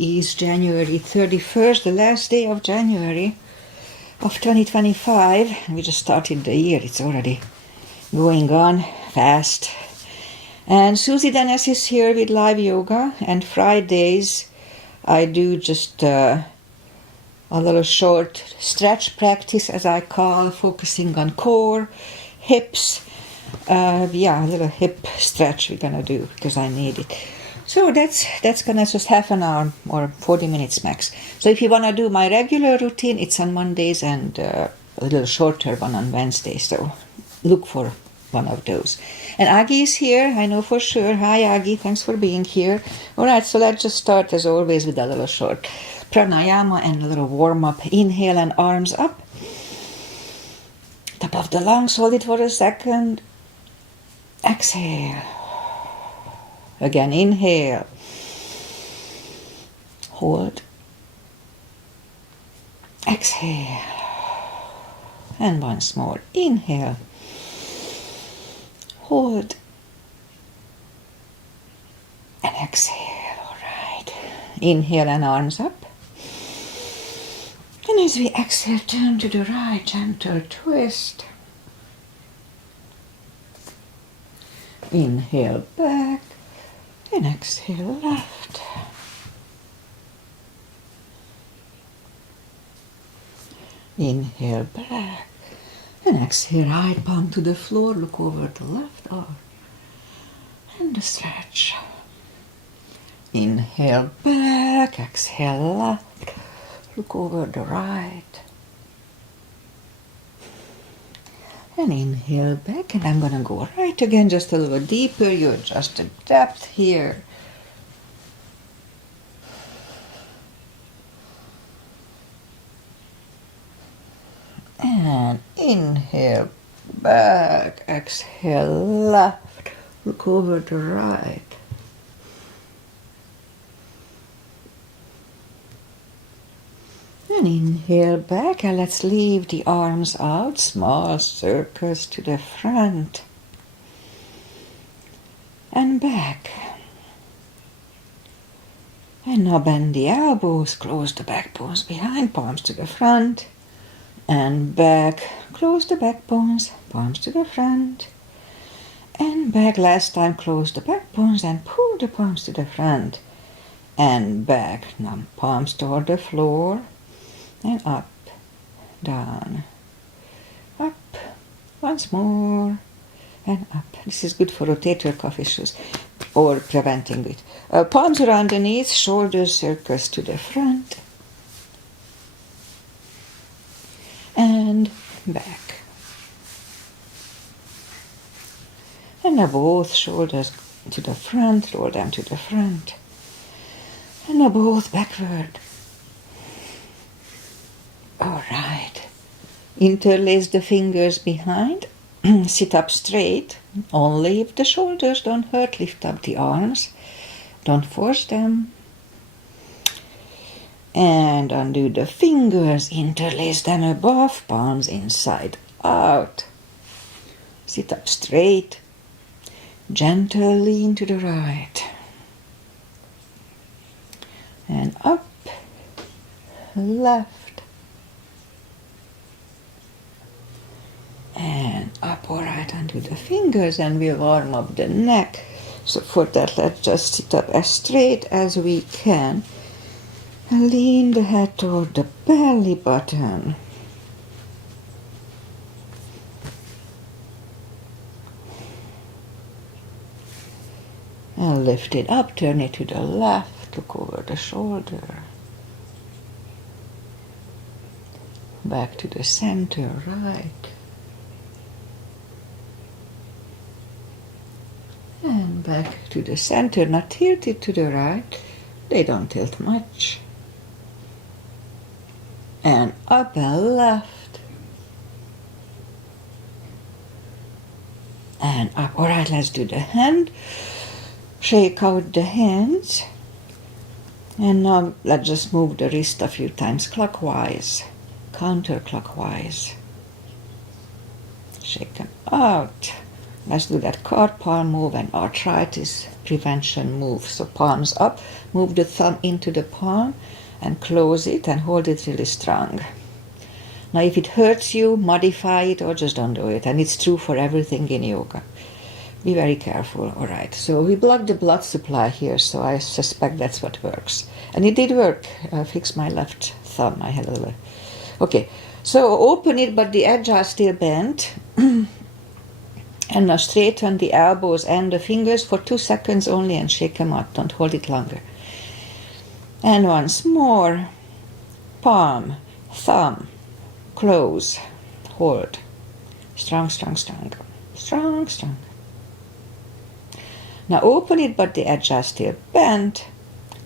Is January 31st, the last day of January of 2025. We just started the year. It's already going on fast. And Susie Dennis is here with live yoga, and Fridays I do just a little short stretch practice, as I call, focusing on core, hips. A little hip stretch we're gonna do because I need it. So that's gonna just half an hour or 40 minutes max. So if you wanna do my regular routine, it's on Mondays, and a little shorter one on Wednesdays. So look for one of those. And Aggie is here, I know for sure. Hi Aggie, thanks for being here. Alright, so let's just start as always with a little short pranayama and a little warm up. Inhale and arms up. Top of the lungs, hold it for a second. Exhale. Again, inhale. Hold. Exhale. And once more. Inhale. Hold. And exhale. All right. Inhale and arms up. And as we exhale, turn to the right, gentle twist. Inhale back. And exhale left. Inhale back. And exhale right palm to the floor. Look over the left arm. And the stretch. Inhale back. Exhale left. Look over the right. And inhale back, and I'm gonna go right again, just a little deeper. You adjust the depth here. And inhale back, exhale left, look over the right. And inhale back, and let's leave the arms out, small circles to the front and back. And now bend the elbows, close the back bones behind, palms to the front and back. Close the back bones, palms to the front and back. Last time, close the back bones and pull the palms to the front and back. Now palms toward the floor. And up, down, up, once more, and up. This is good for rotator cuff issues or preventing it. Palms around the knees, shoulders circles to the front, and back. And now both shoulders to the front, roll them to the front, and now both backward. All right. Interlace the fingers behind. Sit up straight. Only if the shoulders don't hurt, lift up the arms. Don't force them. And undo the fingers. Interlace them above. Palms inside out. Sit up straight. Gentle lean to the right. And up. Left. And up, all right, undo the fingers, and we'll warm up the neck. So for that, let's just sit up as straight as we can and lean the head toward the belly button. And lift it up, turn it to the left, look over the shoulder. Back to the center, right. And back to the center, not tilted to the right. They don't tilt much. And up and left. And up. All right, let's do the hand. Shake out the hands. And now let's just move the wrist a few times clockwise, counterclockwise. Shake them out. Let's do that card palm move and arthritis prevention move. So palms up, move the thumb into the palm and close it and hold it really strong. Now if it hurts you, modify it or just don't do it. And it's true for everything in yoga. Be very careful. All right, so we blocked the blood supply here, so I suspect that's what works. And it did work. I fixed my left thumb. I had a little... Okay, so open it, but the edge are still bent. And now straighten the elbows and the fingers for 2 seconds only and shake them out. Don't hold it longer. And once more. Palm, thumb, close, hold. Strong, strong, strong. Strong, strong. Now open it, but the edges are still bent.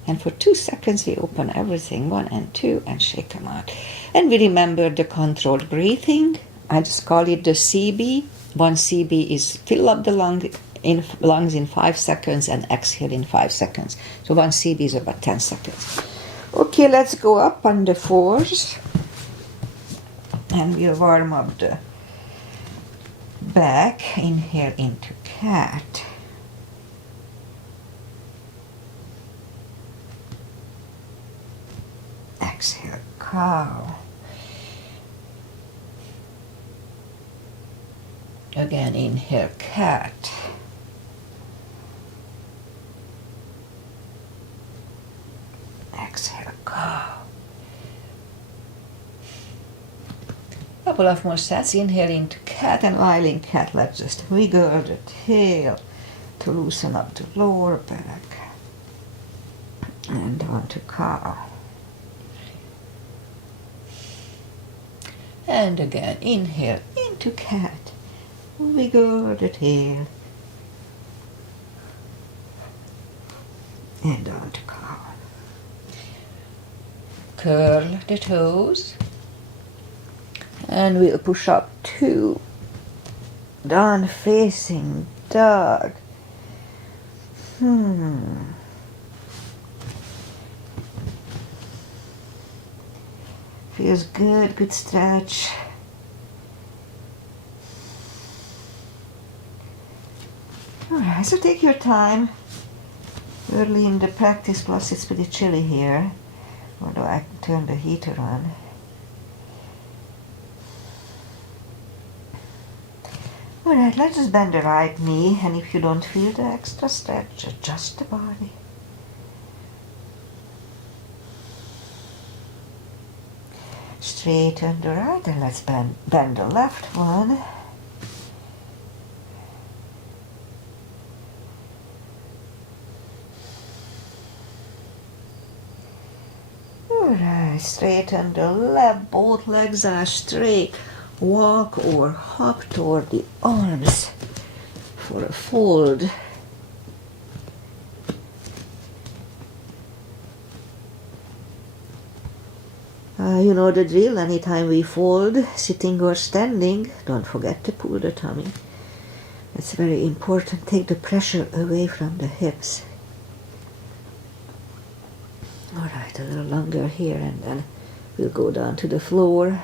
And for 2 seconds we open everything, 1 and 2, and shake them out. And we remember the controlled breathing. I just call it the CB. 1 CB is fill up the lungs in 5 seconds and exhale in 5 seconds. So 1 CB is about 10 seconds. Okay, let's go up on the 4s. And we'll warm up the back. Inhale into cat. Exhale, cow. Again, inhale, cat. Exhale, cow. Couple of more sets. Inhale into cat, and while in cat, let's just wiggle the tail to loosen up the lower back. And on to cow. And again, inhale into cat. Wiggle the tail. And on to cow. Curl the toes. And we'll push up 2. Down facing dog. Feels good, good stretch. Alright, so take your time. Early in the practice, plus it's pretty chilly here. Although I can turn the heater on. Alright, let's just bend the right knee, and if you don't feel the extra stretch, adjust the body. Straighten the right, and let's bend the left one. Alright, straighten the left, both legs are straight. Walk or hop toward the arms for a fold. You know the drill. Anytime we fold, sitting or standing, don't forget to pull the tummy. That's very important. Take the pressure away from the hips. Alright, a little longer here, and then we'll go down to the floor.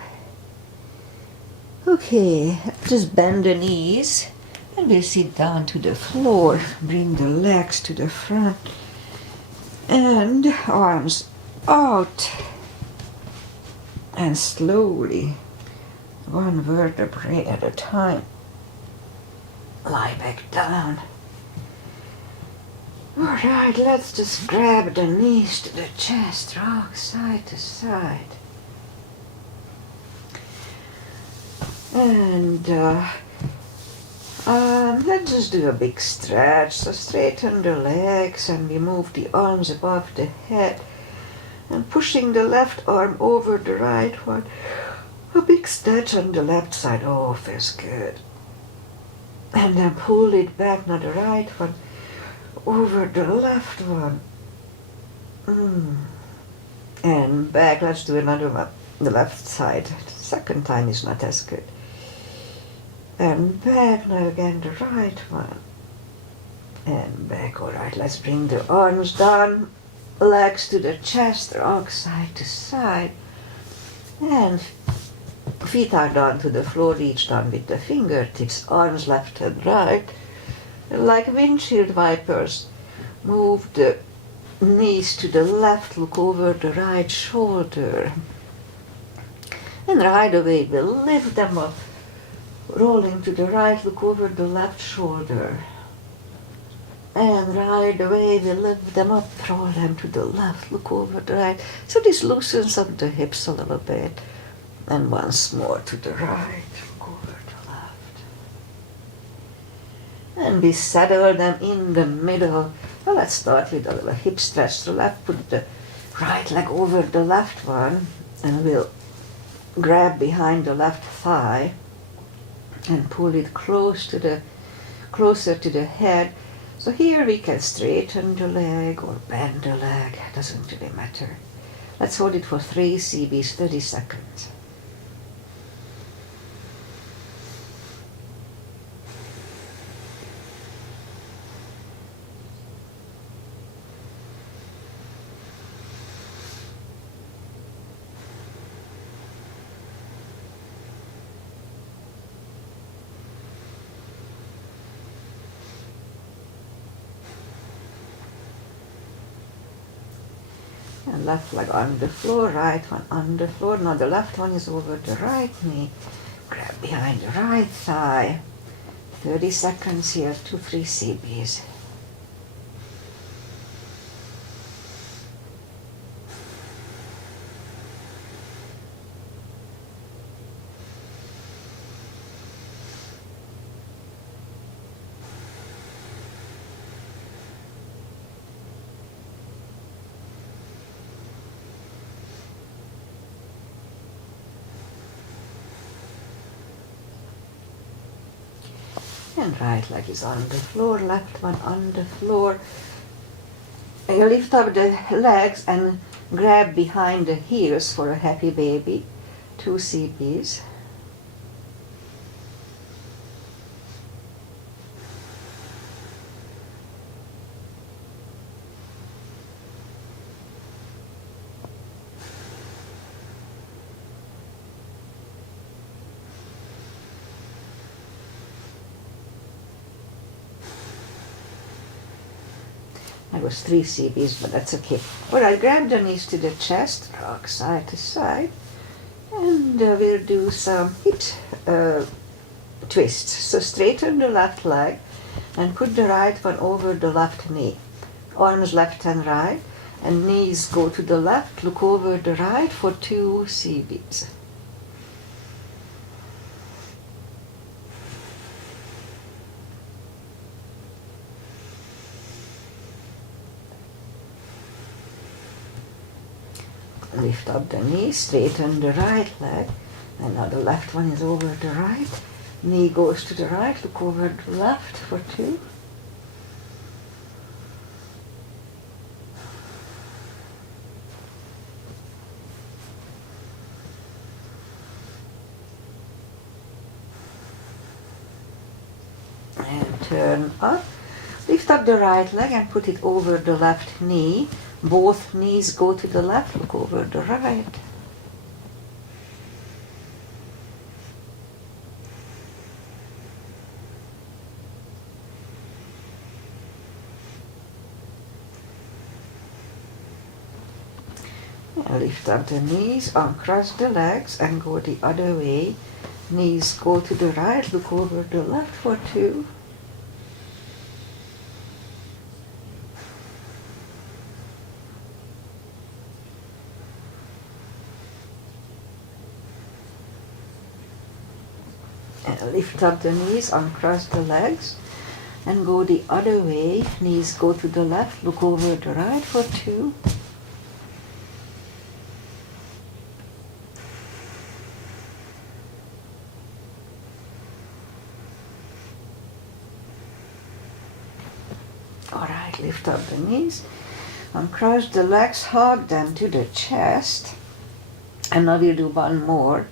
Okay, just bend the knees and we'll sit down to the floor. Bring the legs to the front and arms out. And slowly, 1 vertebrae at a time, lie back down. Alright, let's just grab the knees to the chest, rock side to side. And let's just do a big stretch. So straighten the legs and we move the arms above the head. And pushing the left arm over the right one. A big stretch on the left side. Oh, feels good. And then pull it back, not the right one, over the left one. And back. Let's do another one. The left side. The second time is not as good. And back. Now again the right one. And back. Alright, let's bring the arms down. Legs to the chest, rock side to side, and Feet are down to the floor, reach down with the fingertips, arms left and right. Like windshield wipers, move the knees to the left, look over the right shoulder. And right away we'll lift them up, rolling to the right, look over the left shoulder. And right away we lift them up, roll them to the left, look over the right. So this loosens up the hips a little bit. And once more to the right, look over the left. And we settle them in the middle. Well, let's start with a little hip stretch to the left. Put the right leg over the left one, and we'll grab behind the left thigh and pull it closer to the head. So here we can straighten the leg or bend the leg, doesn't really matter. Let's hold it for 3 CBs, 30 seconds. And left leg on the floor, right one on the floor. Now the left one is over the right knee. Grab behind the right thigh. 30 seconds here, 2-3 CBs. And right leg is on the floor, left one on the floor. And you lift up the legs and grab behind the heels for a happy baby. 2 CBs. That was 3 CBs, but that's okay. Alright, grab the knees to the chest, rock side to side, and we'll do some hip twists. So straighten the left leg and put the right one over the left knee. Arms left and right, and knees go to the left, look over the right for 2 CBs. Lift up the knee, straighten the right leg, and now the left one is over the right. Knee goes to the right, look over the left for 2. And turn up. Lift up the right leg and put it over the left knee. Both knees go to the left, look over the right. And lift up the knees, uncross the legs and go the other way. Knees go to the right, look over the left for 2. And lift up the knees, uncross the legs, and go the other way. Knees go to the left, look over the right for 2. Alright, lift up the knees, uncross the legs, hug them to the chest, and now we'll do one more.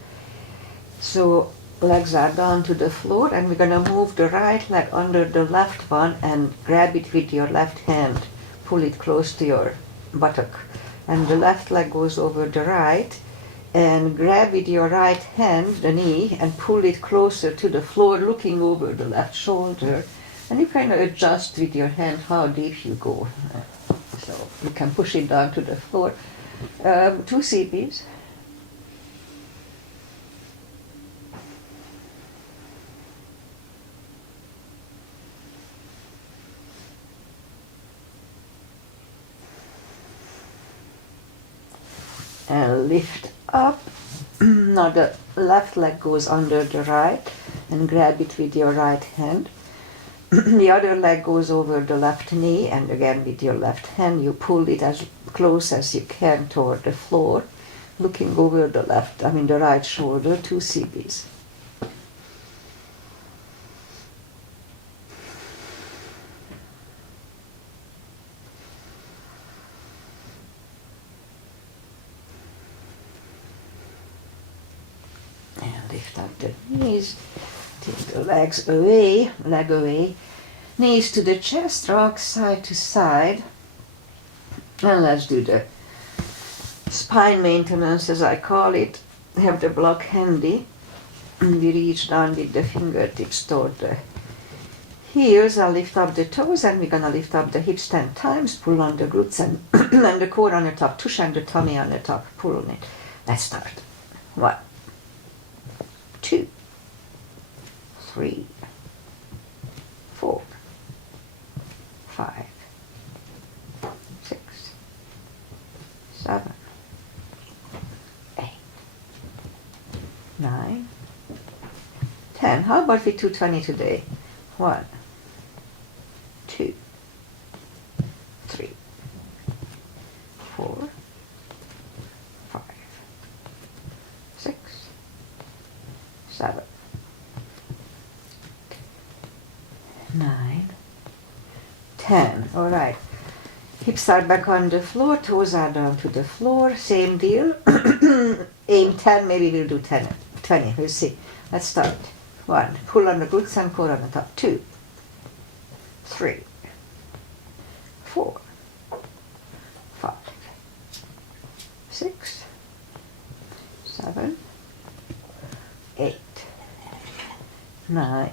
So legs are down to the floor, and we're going to move the right leg under the left one and grab it with your left hand. Pull it close to your buttock. And the left leg goes over the right. and grab with your right hand the knee and pull it closer to the floor, looking over the left shoulder. And you kind of adjust with your hand how deep you go. So you can push it down to the floor. 2 CPs. And lift up. Now the left leg goes under the right and grab it with your right hand. The other leg goes over the left knee, and again with your left hand you pull it as close as you can toward the floor, looking over the the right shoulder, 2 CPs. And lift up the knees, take the leg away, knees to the chest, rock side to side. And let's do the spine maintenance, as I call it. Have the block handy. We reach down with the fingertips toward the heels. I'll lift up the toes, and we're gonna lift up the hips 10 times. Pull on the glutes and, and the core on the top. Tush and the tummy on the top. Pull on it. Let's start. 1, 2, 3, 4, 5, 6, 7, 8, 9, 10. How about we do 20 today? 1, 2, 3, 4, 5, 6, 7, 9, 10. All right. Hips are back on the floor, toes are down to the floor. Same deal. Aim 10, maybe we'll do 10, 20. We'll see. Let's start. 1. Pull on the glutes and core on the top. 2, 3, 4, 5, 6, 7, 8, 9,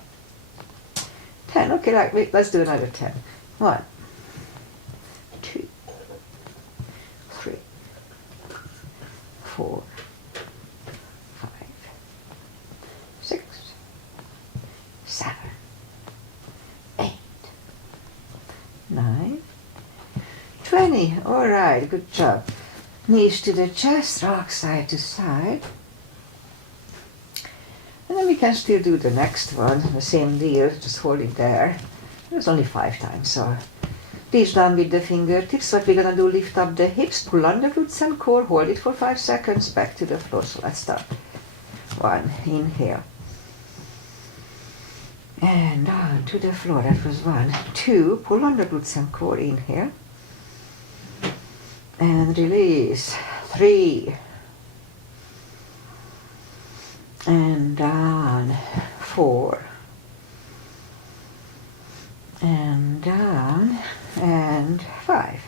10. Okay, let's do another 10. 1, 2, 3, 4, 5, 6, 7, 8, 9, 20. All right, good job. Knees to the chest, rock side to side. And then we can still do the next one, the same deal, just hold it there. It's only 5 times, so reach down with the fingertips. What we're gonna do, lift up the hips, pull on the glutes and core, hold it for 5 seconds, back to the floor. So let's start. 1, inhale. And down to the floor, that was 1. 2, pull on the glutes and core, inhale. And release. 3. And down. 4. And down. And 5.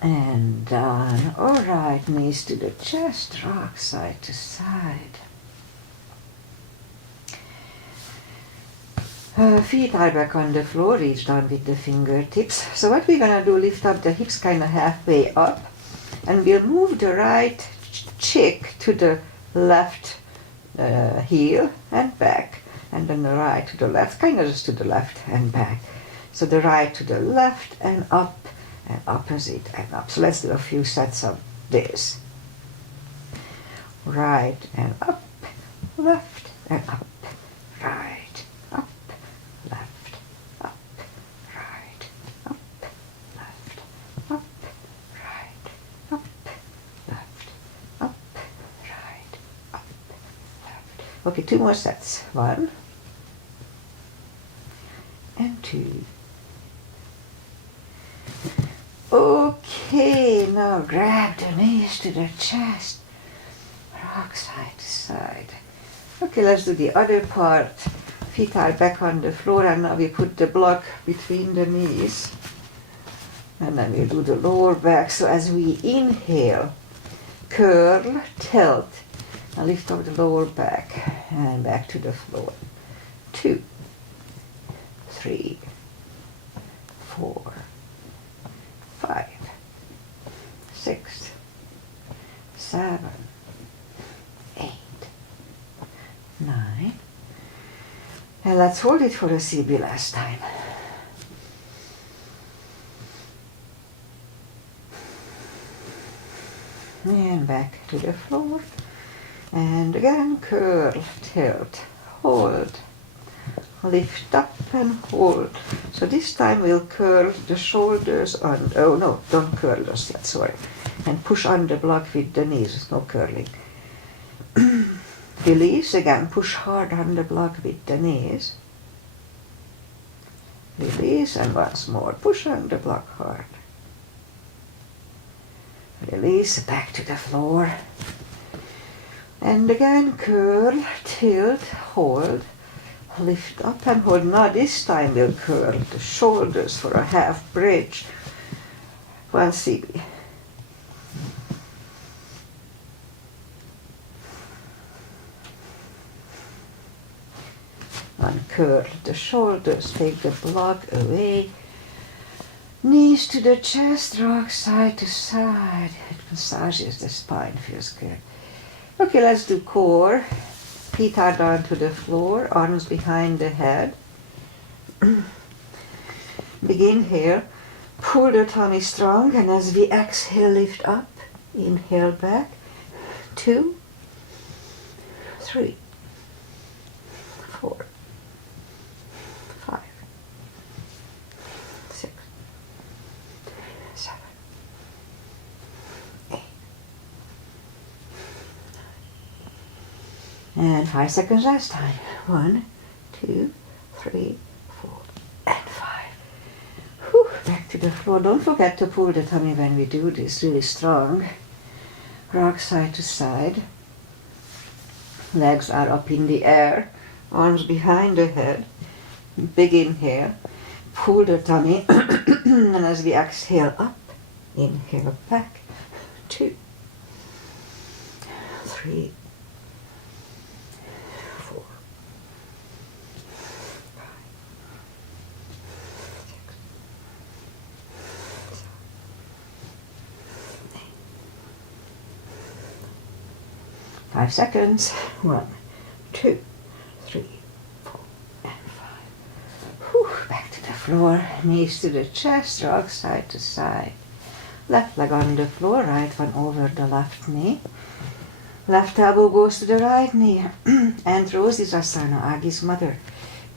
And down. All right, knees to the chest, rock side to side. Feet are back on the floor, reach down with the fingertips. So what we're gonna do, lift up the hips kind of halfway up, and we'll move the right cheek to the left heel and back, and then the right to the left, kind of just to the left and back. So the right to the left and opposite and up. So let's do a few sets of this. Right and up, left and up, right. Okay, 2 more sets. 1 and 2. Okay, now grab the knees to the chest, rock side to side. Okay, let's do the other part. Feet are back on the floor, and now we put the block between the knees. And then we'll do the lower back. So as we inhale, curl, tilt, and lift up the lower back and back to the floor. 2, 3, 4, 5, 6, 7, 8, 9. And let's hold it for a CB last time. And back to the floor. And again, curl, tilt, hold, lift up and hold. So this time we'll curl the shoulders on, oh no, don't curl those yet, sorry. And push on the block with the knees, no curling. Release again, push hard on the block with the knees. Release and once more, push on the block hard. Release, back to the floor. And again, curl, tilt, hold, lift up and hold. Now this time we'll curl the shoulders for a half bridge. 1 CB. Uncurl the shoulders, take the block away. Knees to the chest, rock side to side. It massages the spine, feels good. Okay, let's do core. Feet are down to the floor, arms behind the head. Begin here. Pull the tummy strong, and as we exhale, lift up. Inhale back. 2, 3, 4, 5, 6, 7, 8. And 5 seconds last time. 1, 2, 3, 4, and 5. Whew, back to the floor. Don't forget to pull the tummy when we do this, really strong. Rock side to side. Legs are up in the air. Arms behind the head. Big inhale. Pull the tummy. And as we exhale up, inhale back. 2, 3, 4, 5, 6, 7, 8. 5 seconds. 1, 2, 3, 4, and 5. Whew, back to the floor. Knees to the chest, rock side to side. Left leg on the floor, right one over the left knee. Left elbow goes to the right knee. And Rosie's Asana, Agi's mother.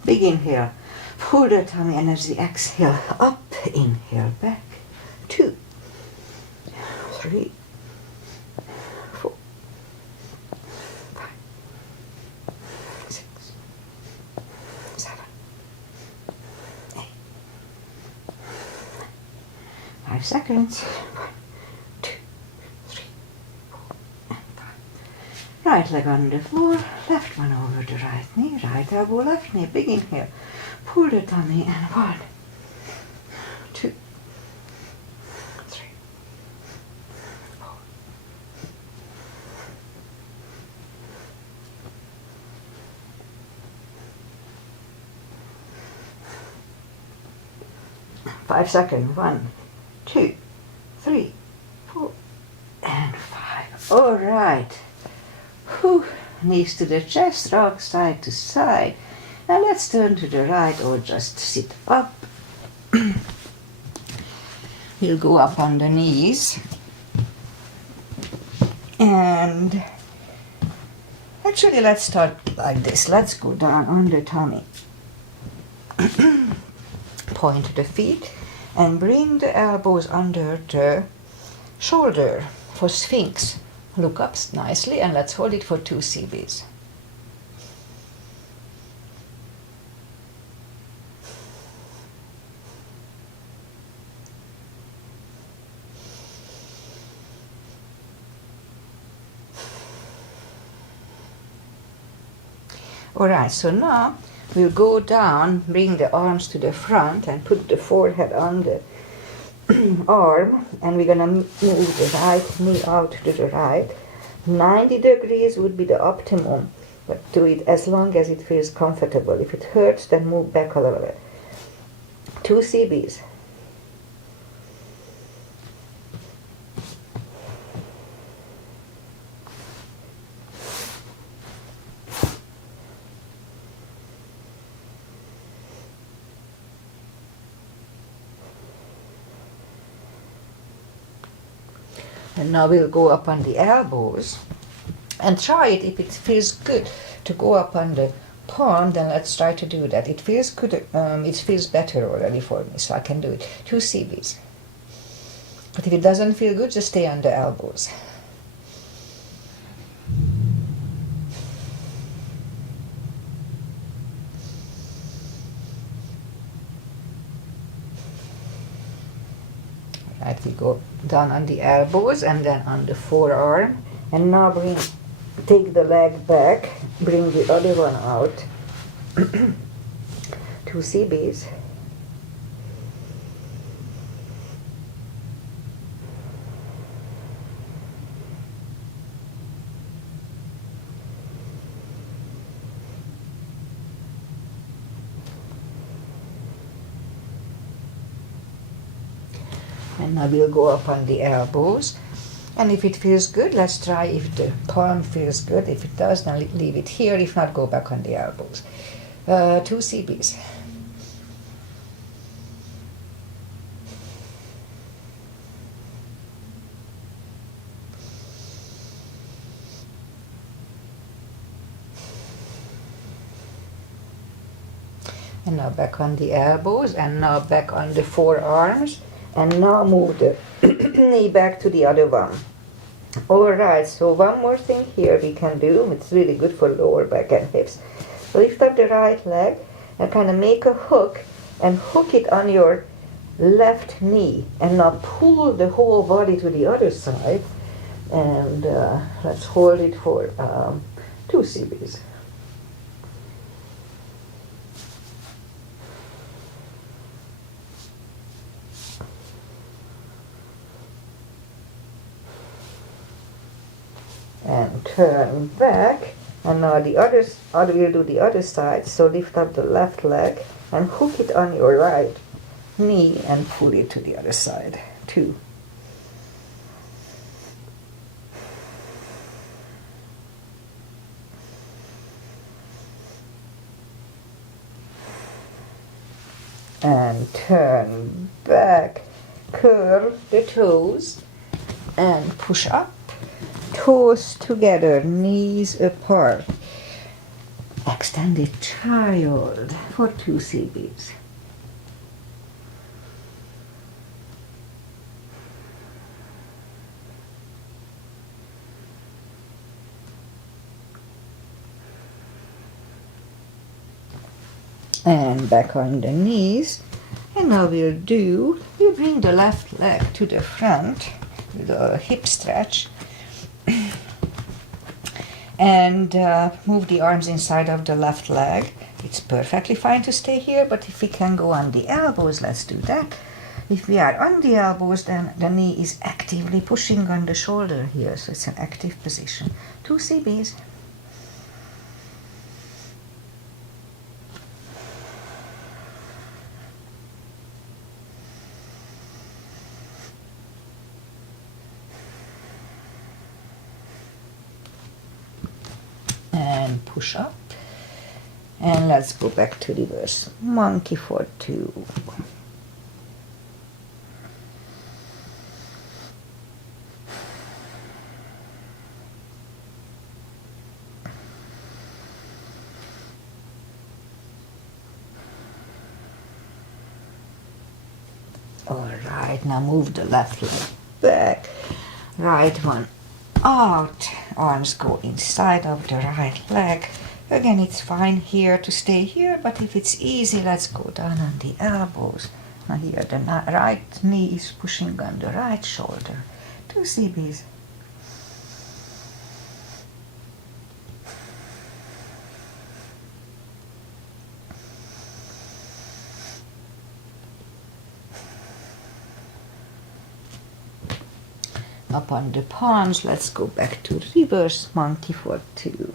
Big inhale. Pull the tummy and as we exhale up, inhale back. 2, 3, 4, 5, 6, 7, 8. 5 seconds. 1, 2, 3, 4, and 5. Right leg on the floor, left one over the right knee, right elbow, left knee. Big inhale. Pull the tummy and 1, 2, 3, 4. 5 seconds. 1, 2, 3, 4, and 5. All right. Whew. Knees to the chest, rock side to side. And let's turn to the right or just sit up. We'll go up on the knees. And actually, let's start like this. Let's go down on the tummy. Point the feet and bring the elbows under the shoulder for Sphinx. Look up nicely and let's hold it for 2 CBs. Alright, so now we'll go down, bring the arms to the front and put the forehead on the arm, and we're gonna move the right knee out to the right. 90 degrees would be the optimum, but do it as long as it feels comfortable. If it hurts, then move back a little bit. 2 CBs. And now we'll go up on the elbows and try it. If it feels good to go up on the palm, then let's try to do that. It feels good, it feels better already for me, so I can do it. 2 CBs. But if it doesn't feel good, just stay on the elbows. Right, we go down on the elbows and then on the forearm. And now take the leg back, bring the other one out. 2 CBs. And now we'll go up on the elbows. And if it feels good, let's try if the palm feels good. If it does, then leave it here. If not, go back on the elbows. 2 CBs. And now back on the elbows, and now back on the forearms. And now move the knee back to the other one. Alright, so one more thing here we can do. It's really good for lower back and hips. Lift up the right leg and kind of make a hook and hook it on your left knee. And now pull the whole body to the other side. And let's hold it for 2 CBs. And turn back, and now we'll do the other side. So lift up the left leg and hook it on your right knee and pull it to the other side. 2. And turn back, curl the toes and push up. Toes together, knees apart. Extended child for 2 CBs. And back on the knees. And now we'll bring the left leg to the front with a hip stretch. And move the arms inside of the left leg. It's perfectly fine to stay here, but if we can go on the elbows, let's do that. If we are on the elbows, then the knee is actively pushing on the shoulder here, so it's an active position. 2 CBs. And push up. And let's go back to reverse monkey for 2. Alright, now move the left leg back, right one out, arms go inside of the right leg. Again, it's fine here to stay here, but if it's easy, let's go down on the elbows. Now here, the right knee is pushing on the right shoulder. 2 CBs. up on the palms. Let's go back to reverse monkey for 2.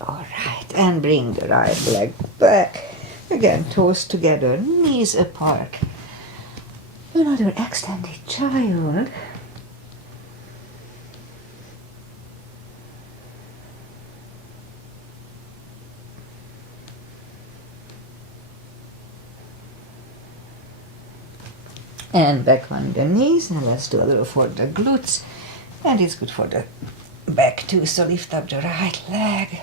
Alright, and bring the right leg back. Again, toes together, knees apart. Another extended child. And back on the knees, and let's do a little for the glutes. And it's good for the back too, so lift up the right leg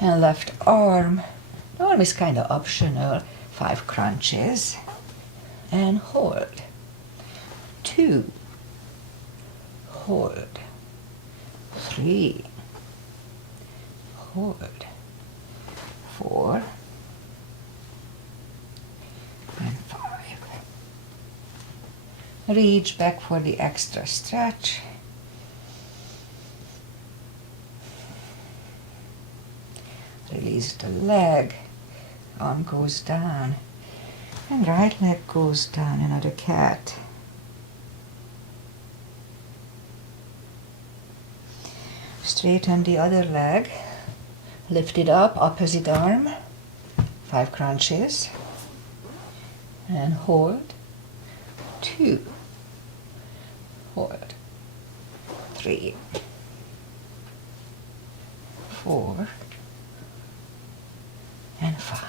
and left arm. The arm is kind of optional. 5 crunches. And hold. 2. Hold. 3. Hold. 4. And 5. Reach back for the extra stretch. Release the leg. Arm goes down. And right leg goes down. Another cat. Straighten the other leg. Lift it up, opposite arm. 5 crunches. And hold. 2. Hold. 3. 4. And 5.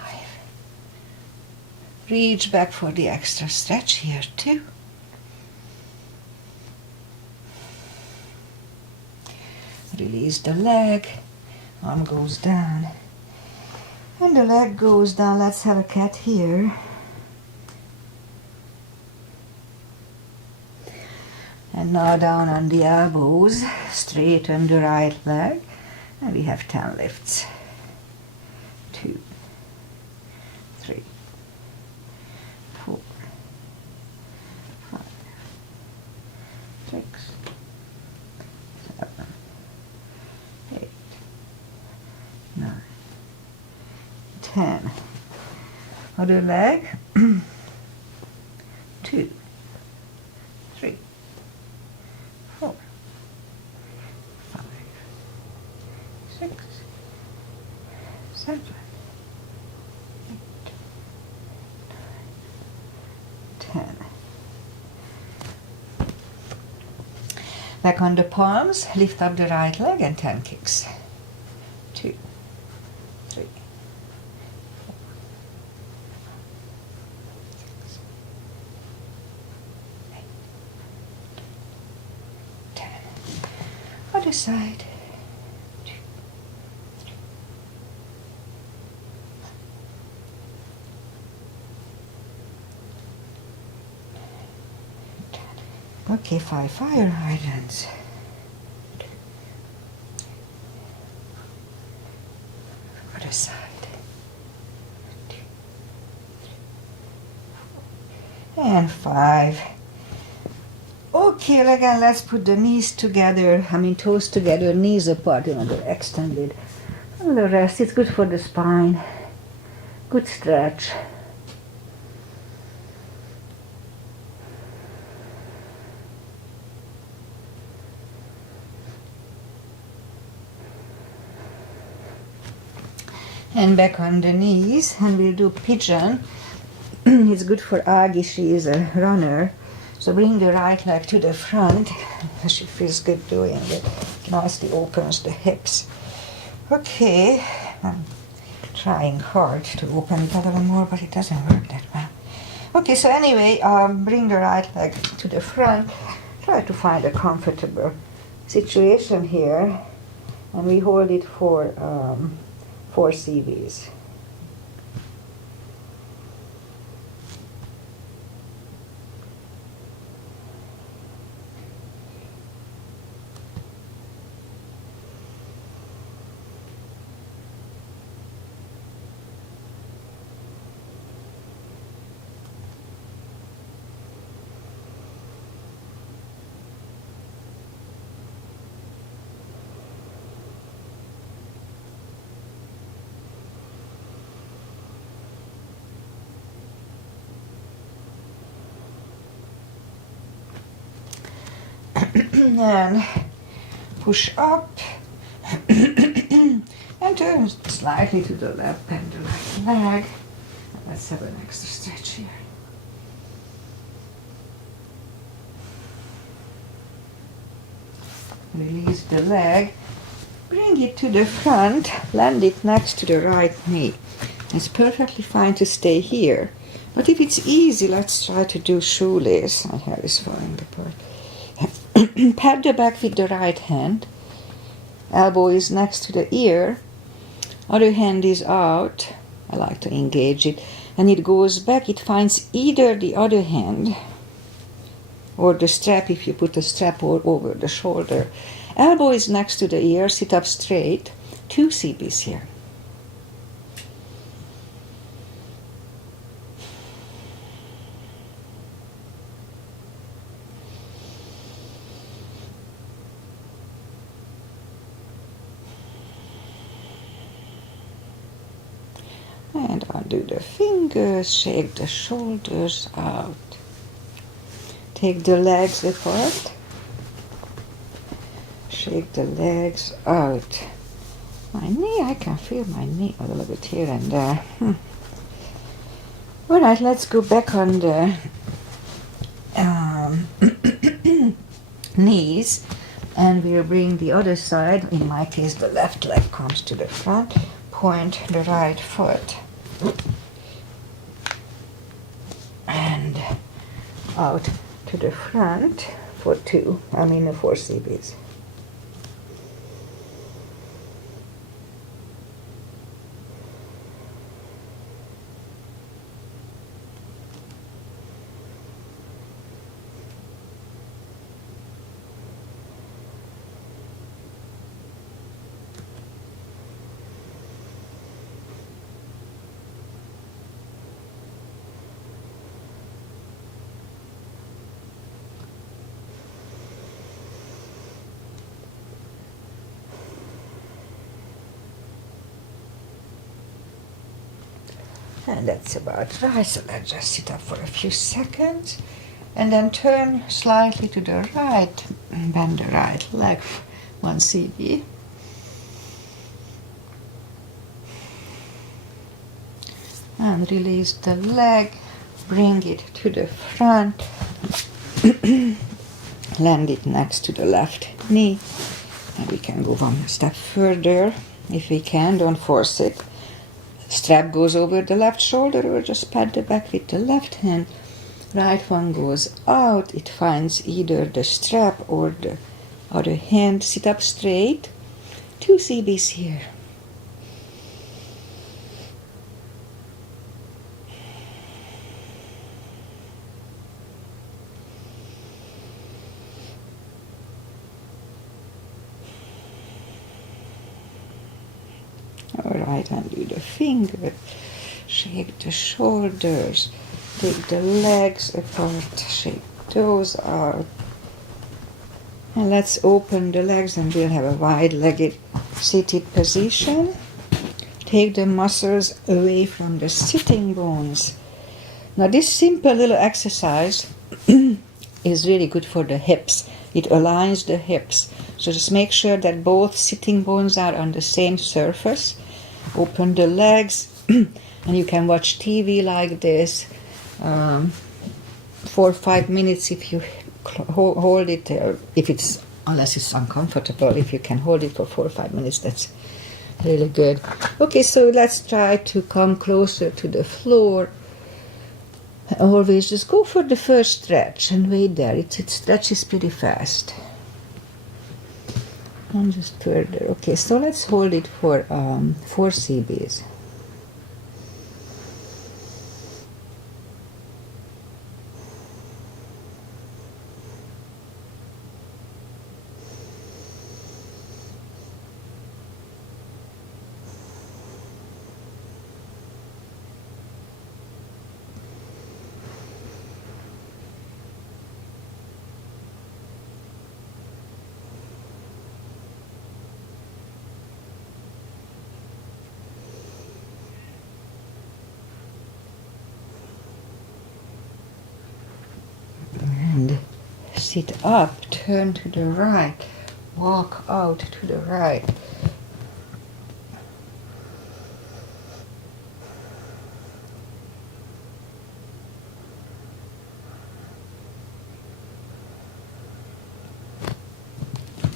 Reach back for the extra stretch here too. Release the leg. Arm goes down. And the leg goes down. Let's have a cat here. And now down on the elbows. Straighten the right leg. And we have 10 lifts. 2, 3, 4, 5, 6, 7, 8, 9, 10. Other leg. 2, 3, 4, 5, 6, 7, 10. Back on the palms, lift up the right leg and 10 kicks. 2, 3, 4, 6, 8, 10. Other side. 2, 3, 10. Okay, 5 fire hydrants. Other side. 2, 3, 4, and 5. Okay, again, let's put the knees together, toes together, knees apart, they're extended. And the rest, it's good for the spine. Good stretch. And back on the knees, and we'll do pigeon. It's good for Aggie, she is a runner. So bring the right leg to the front. She feels good doing it. Nicely opens the hips. Okay, I'm trying hard to open it a little more, but it doesn't work that well. Okay, so anyway, bring the right leg to the front. Try to find a comfortable situation here. And we hold it for 4 CVs. and push up and turn slightly to the left, bend the right leg. Let's have an extra stretch here. Release the leg, bring it to the front, land it next to the right knee. It's perfectly fine to stay here, but if it's easy, let's try to do shoelace. My hair is falling apart. Pat the back with the right hand. Elbow is next to the ear. Other hand is out. I like to engage it. And it goes back. It finds either the other hand or the strap if you put the strap over the shoulder. Elbow is next to the ear. Sit up straight. 2 CBs here. And undo the fingers, shake the shoulders out. Take the legs apart. Shake the legs out. My knee, I can feel my knee a little bit here and there. Alright, let's go back on the knees, and we'll bring the other side. In my case, the left leg comes to the front. Point the right foot and out to the front for 4 CBs. And that's about right, so let's just sit up for a few seconds and then turn slightly to the right, bend the right leg 1 CB. And release the leg, bring it to the front, land it next to the left knee, and we can go 1 step further if we can, don't force it. Strap goes over the left shoulder, or just pat the back with the left hand. Right one goes out. It finds either the strap or the other hand. Sit up straight. 2 CBs here. Alright, undo the fingers, shake the shoulders, take the legs apart, shake those out. And let's open the legs and we'll have a wide-legged seated position. Take the muscles away from the sitting bones. Now this simple little exercise is really good for the hips. It aligns the hips. So just make sure that both sitting bones are on the same surface. Open the legs and you can watch TV like this 4 or 5 minutes if you hold it, unless it's uncomfortable. If you can hold it for 4 or 5 minutes, that's really good. Okay, so let's try to come closer to the floor. Always just go for the first stretch and wait there. It stretches pretty fast. And just further. Okay, so let's hold it for 4 CBs. sit up, turn to the right, walk out to the right.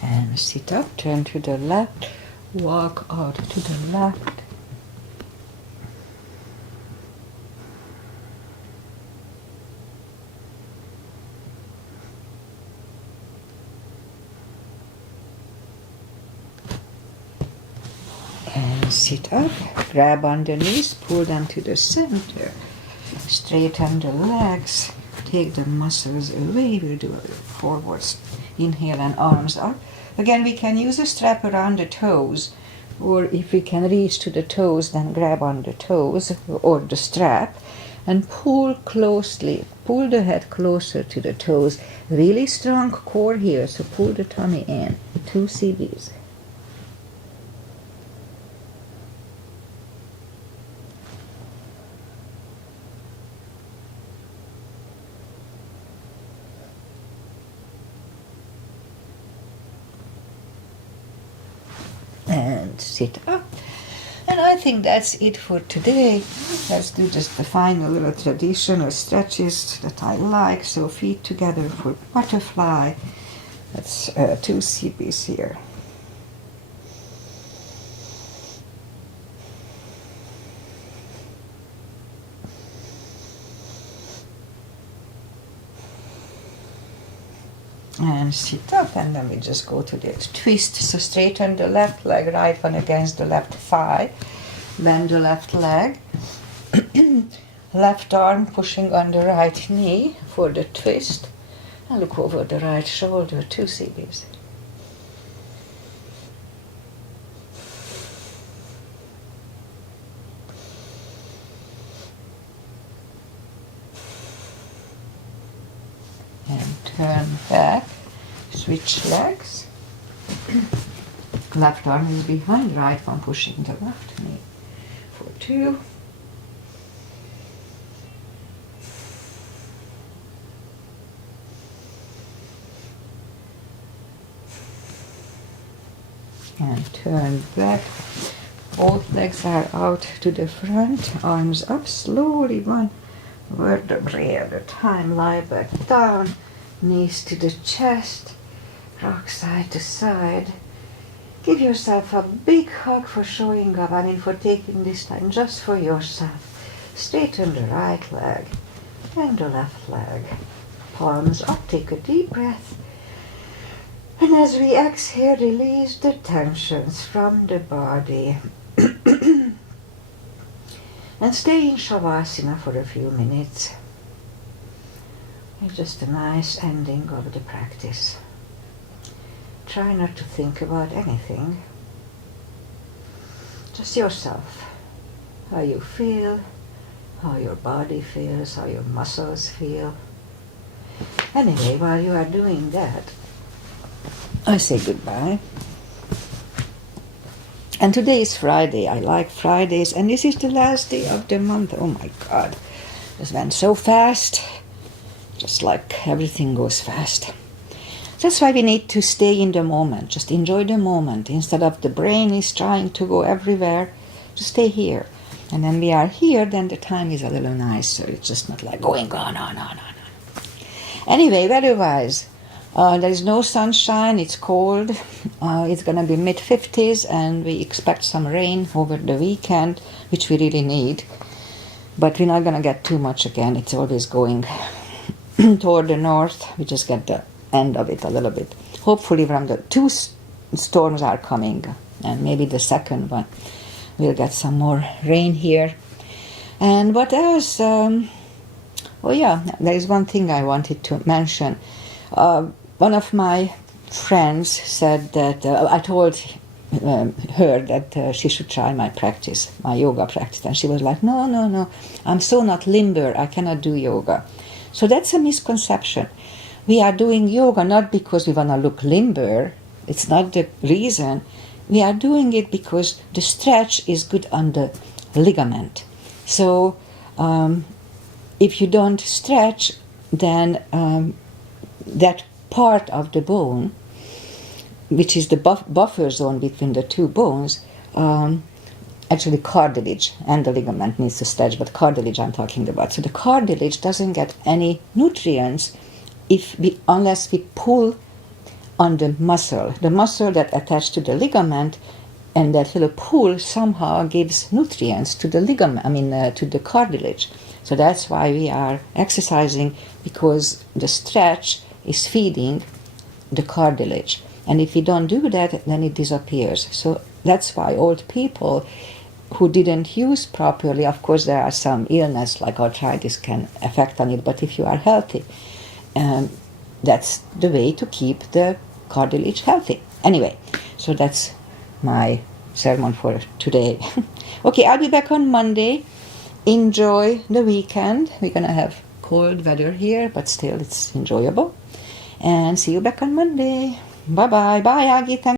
And sit up, turn to the left, walk out to the left. And sit up, grab on the knees, pull them to the center, straighten the legs, take the muscles away. We'll do a forwards inhale and arms up. Again, we can use a strap around the toes, or if we can reach to the toes, then grab on the toes or the strap and pull closely, pull the head closer to the toes. Really strong core here, so pull the tummy in, 2 CBs. And sit up. And I think that's it for today. Let's do just the final little traditional stretches that I like. So feet together for butterfly. That's 2 CBs here. And sit up, and then we just go to the twist. So straighten the left leg, right one against the left thigh. Bend the left leg. Left arm pushing on the right knee for the twist. And look over the right shoulder, 2 CBs. And turn back, switch legs. Left arm is behind, right one pushing the left knee for 2. And turn back. Both legs are out to the front, arms up slowly, one vertebrae at a time. Lie back down, knees to the chest, rock side to side. Give yourself a big hug for showing up, for taking this time just for yourself. Straighten the right leg and the left leg. Palms up, take a deep breath. And as we exhale, release the tensions from the body. And stay in Shavasana for a few minutes. It's just a nice ending of the practice. Try not to think about anything. Just yourself. How you feel, how your body feels, how your muscles feel. Anyway, while you are doing that, I say goodbye. And today is Friday. I like Fridays, and this is the last day of the month. Oh my God, this went so fast. Just like everything goes fast. That's why we need to stay in the moment. Just enjoy the moment. Instead of the brain is trying to go everywhere, just stay here. And when we are here, then the time is a little nicer. It's just not like going on. Anyway, weather-wise, there is no sunshine, it's cold, it's going to be mid-50s, and we expect some rain over the weekend, which we really need. But we're not going to get too much again. It's always going toward the north. We just get the end of it a little bit. Hopefully from the 2 storms are coming, and maybe the second one. We'll get some more rain here. And what else? There is one thing I wanted to mention. One of my friends said that I told her that she should try my practice, my yoga practice, and she was like, no, I'm so not limber, I cannot do yoga. So that's a misconception. We are doing yoga not because we want to look limber, it's not the reason. We are doing it because the stretch is good on the ligament. So if you don't stretch, then that part of the bone, which is the buffer zone between the two bones, actually cartilage and the ligament needs to stretch, but cartilage I'm talking about. So the cartilage doesn't get any nutrients unless we pull on the muscle that attached to the ligament, and that little pull somehow gives nutrients to the ligament, to the cartilage. So that's why we are exercising, because the stretch is feeding the cartilage. And if we don't do that, then it disappears. So that's why old people who didn't use properly, of course there are some illness like arthritis can affect on it, but if you are healthy, that's the way to keep the cartilage healthy. Anyway, so that's my sermon for today. Okay, I'll be back on Monday. Enjoy the weekend. We're going to have cold weather here, but still it's enjoyable. And see you back on Monday. Bye-bye. Bye, Aggie. Thank